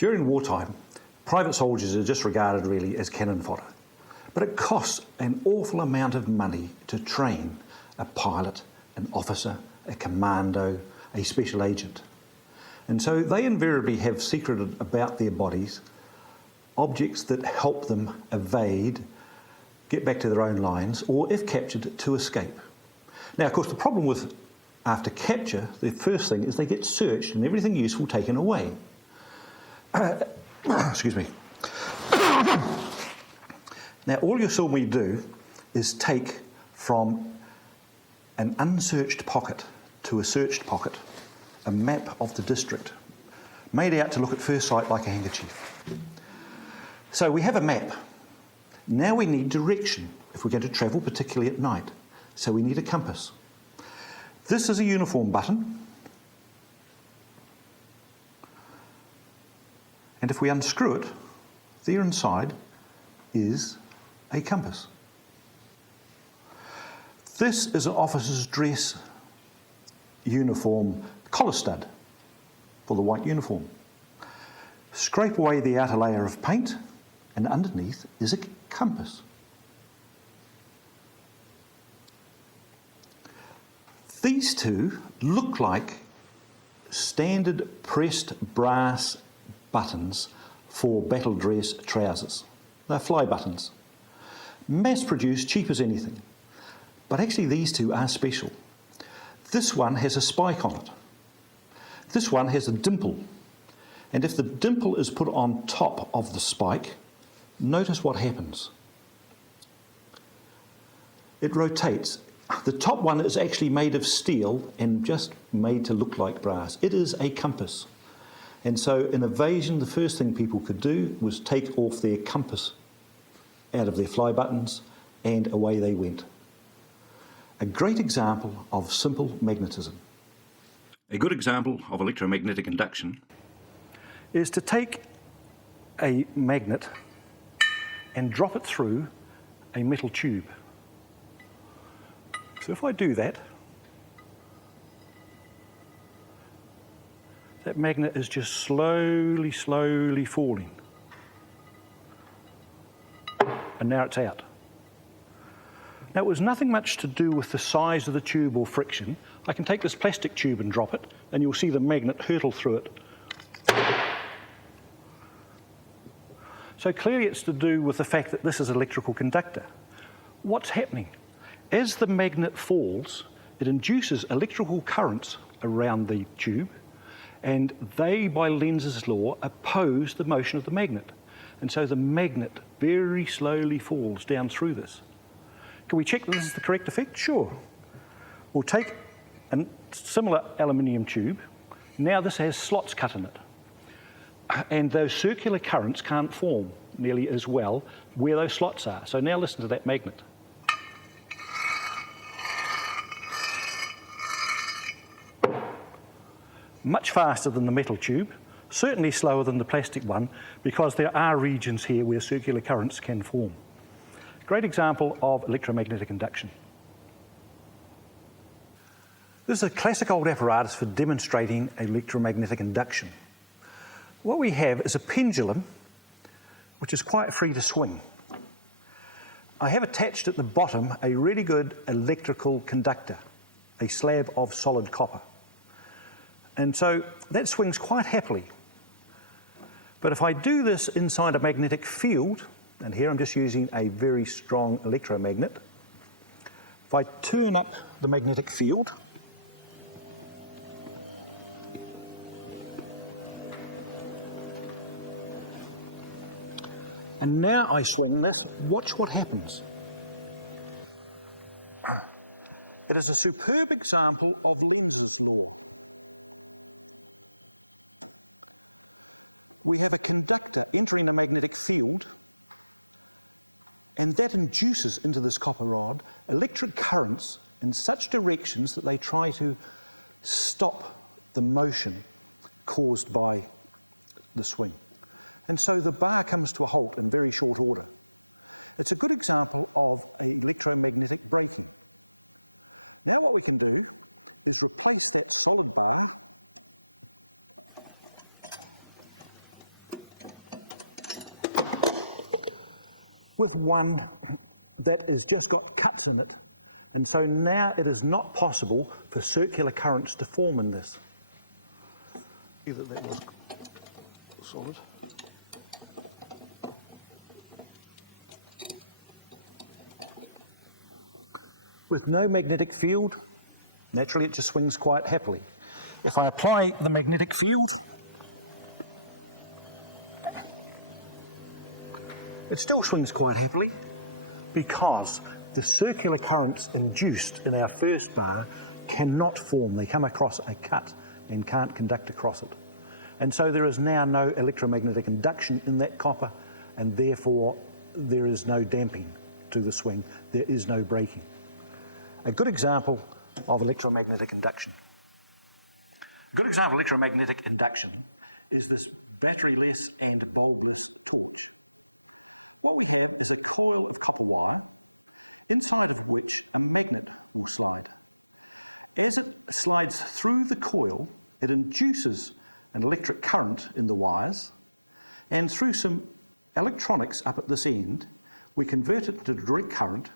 During wartime, private soldiers are just regarded really as cannon fodder. But it costs an awful amount of money to train a pilot, an officer, a commando, a special agent. And so they invariably have secreted about their bodies objects that help them evade, get back to their own lines, or if captured, to escape. Now, of course, the problem with after capture, the first thing is they get searched and everything useful taken away. Excuse me. Now, all you saw me do is take from an unsearched pocket to a searched pocket a map of the district, made out to look at first sight like a handkerchief. So we have a map. Now we need direction if we're going to travel, particularly at night. So we need a compass. This is a uniform button. And if we unscrew it, there inside is a compass. This is an officer's dress uniform collar stud for the white uniform. Scrape away the outer layer of paint, and underneath is a compass. These two look like standard pressed brass buttons for battle dress trousers. They're fly buttons. Mass produced, cheap as anything. But actually these two are special. This one has a spike on it. This one has a dimple. And if the dimple is put on top of the spike, notice what happens. It rotates. The top one is actually made of steel and just made to look like brass. It is a compass. And so in evasion, the first thing people could do was take off their compass out of their fly buttons, and away they went. A great example of simple magnetism. A good example of electromagnetic induction is to take a magnet and drop it through a metal tube. So if I do that, that magnet is just slowly, slowly falling. And now it's out. Now, it was nothing much to do with the size of the tube or friction. I can take this plastic tube and drop it, and you'll see the magnet hurtle through it. So clearly it's to do with the fact that this is an electrical conductor. What's happening? As the magnet falls, it induces electrical currents around the tube, and they, by Lenz's law, oppose the motion of the magnet. And so the magnet very slowly falls down through this. Can we check that this is the correct effect? Sure. We'll take a similar aluminium tube. Now this has slots cut in it. And those circular currents can't form nearly as well where those slots are. So now listen to that magnet. Much faster than the metal tube, certainly slower than the plastic one, because there are regions here where circular currents can form. Great example of electromagnetic induction. This is a classic old apparatus for demonstrating electromagnetic induction. What we have is a pendulum which is quite free to swing. I have attached at the bottom a really good electrical conductor, a slab of solid copper. And so that swings quite happily. But if I do this inside a magnetic field, and here I'm just using a very strong electromagnet, if I turn up the magnetic field, and now I swing this, watch what happens. It is a superb example of Lenz's law. We have a conductor entering a magnetic field, and that induces into this copper rod electric currents in such directions that they try to stop the motion caused by the swing. And so the bar comes to a halt in very short order. It's a good example of electromagnetic braking. Now what we can do is replace that solid bar with one that has just got cuts in it, and so now it is not possible for circular currents to form in this. Either that was solid. With no magnetic field, naturally it just swings quite happily. If I apply the magnetic field, it still swings quite happily because the circular currents induced in our first bar cannot form. They come across a cut and can't conduct across it. And so there is now no electromagnetic induction in that copper, and therefore there is no damping to the swing. There is no braking. A good example of electromagnetic induction. A good example of electromagnetic induction is this batteryless and bulbless torch. What we have is a coil of copper wire, inside of which a magnet will slide. As it slides through the coil, it induces an electric current in the wires, and through some electronics up at this end, we convert it to direct current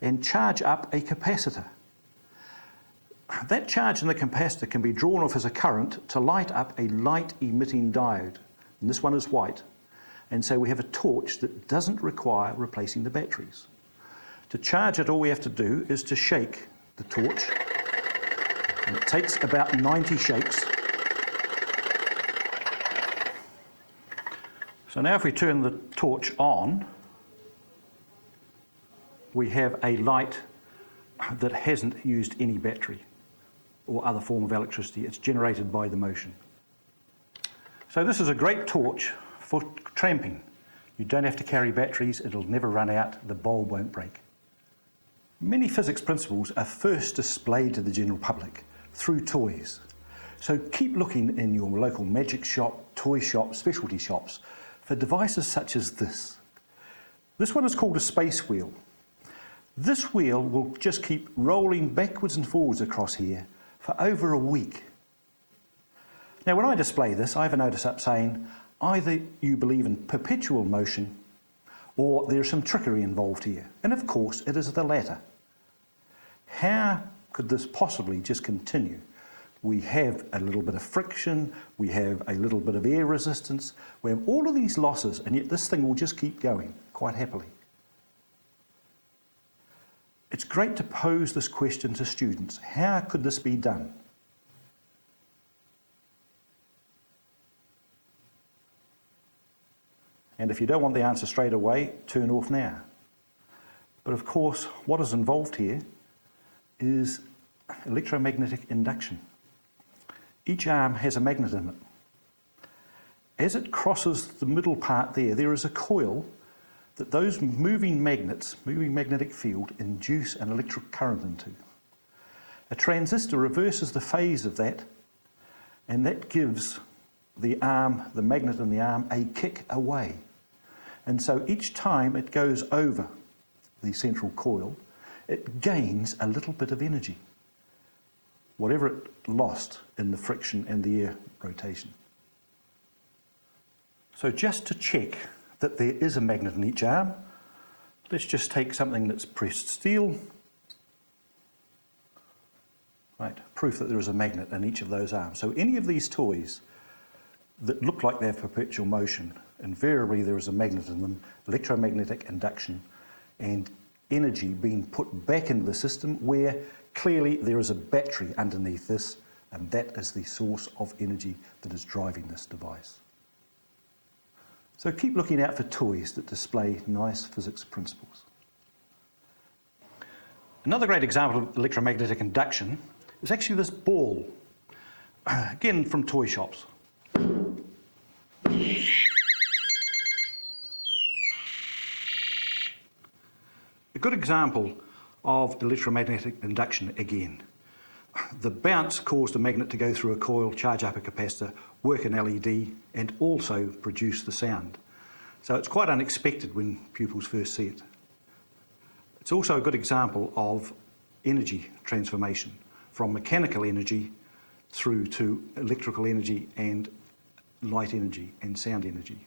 and charge up a capacitor. That charge in the capacitor can be drawn off as a current to light up a light-emitting diode, and this one is white. And so we have a torch that doesn't require replacing the batteries. To charge it, all we have to do is to shake the torch, and it takes about 90 shakes. So now if we turn the torch on, we have a light that hasn't used any battery or other form of electricity. It's generated by the motion. So this is a great torch for tramping. You don't have to carry batteries, it'll never run out, the bulb won't break. Many physics principles are first displayed to the general public through toys. So keep looking in your local magic shop, toy shop, specialty shops for devices such as this. This one is called a space wheel. This wheel will just keep rolling backwards and forwards across here for over a week. Now when I display this, I have a notice up saying either you believe in perpetual motion or there's some trickery involved here. And of course it is the latter. How could this possibly just continue? We have a little bit of friction, we have a little bit of air resistance, we have all of these losses, and yet this thing will just keep going quite happily. It's great to pose this question to students. How could this be done? And if you don't want the answer straight away, turn off now. But of course, what is involved here is electromagnetic induction. Each arm has a magnet in it. As it crosses the middle part there is a coil that those moving magnets, moving magnetic field, induce an electric current into. A transistor reverses the phase of that, and that gives the arm, the magnet in the arm, a kick away. And so each time it goes over the central coil, it gains a little bit of energy, whatever it lost in the friction and the air rotation. So just to check that there is a magnet in each arm, let's just take something that's pressed steel. Right, proof that there is a magnet in each of those arms. So any of these toys that look like they have perpetual motion, invariably there is a magnet in them, electromagnetic induction, and energy being put back into the system where clearly there is a battery underneath this, and that is the source of energy that is driving this device. So keep looking out for toys that display nice physics principles. Another great example of electromagnetic induction is actually this ball, again from toy shops. A good example of electromagnetic induction again. The bounce caused a magnet to go through a coil, charge up a capacitor, work an LED, and also produce the sound. So it's quite unexpected when pupils first see it. It's also a good example of energy transformation from mechanical energy through to electrical energy and light energy and sound energy.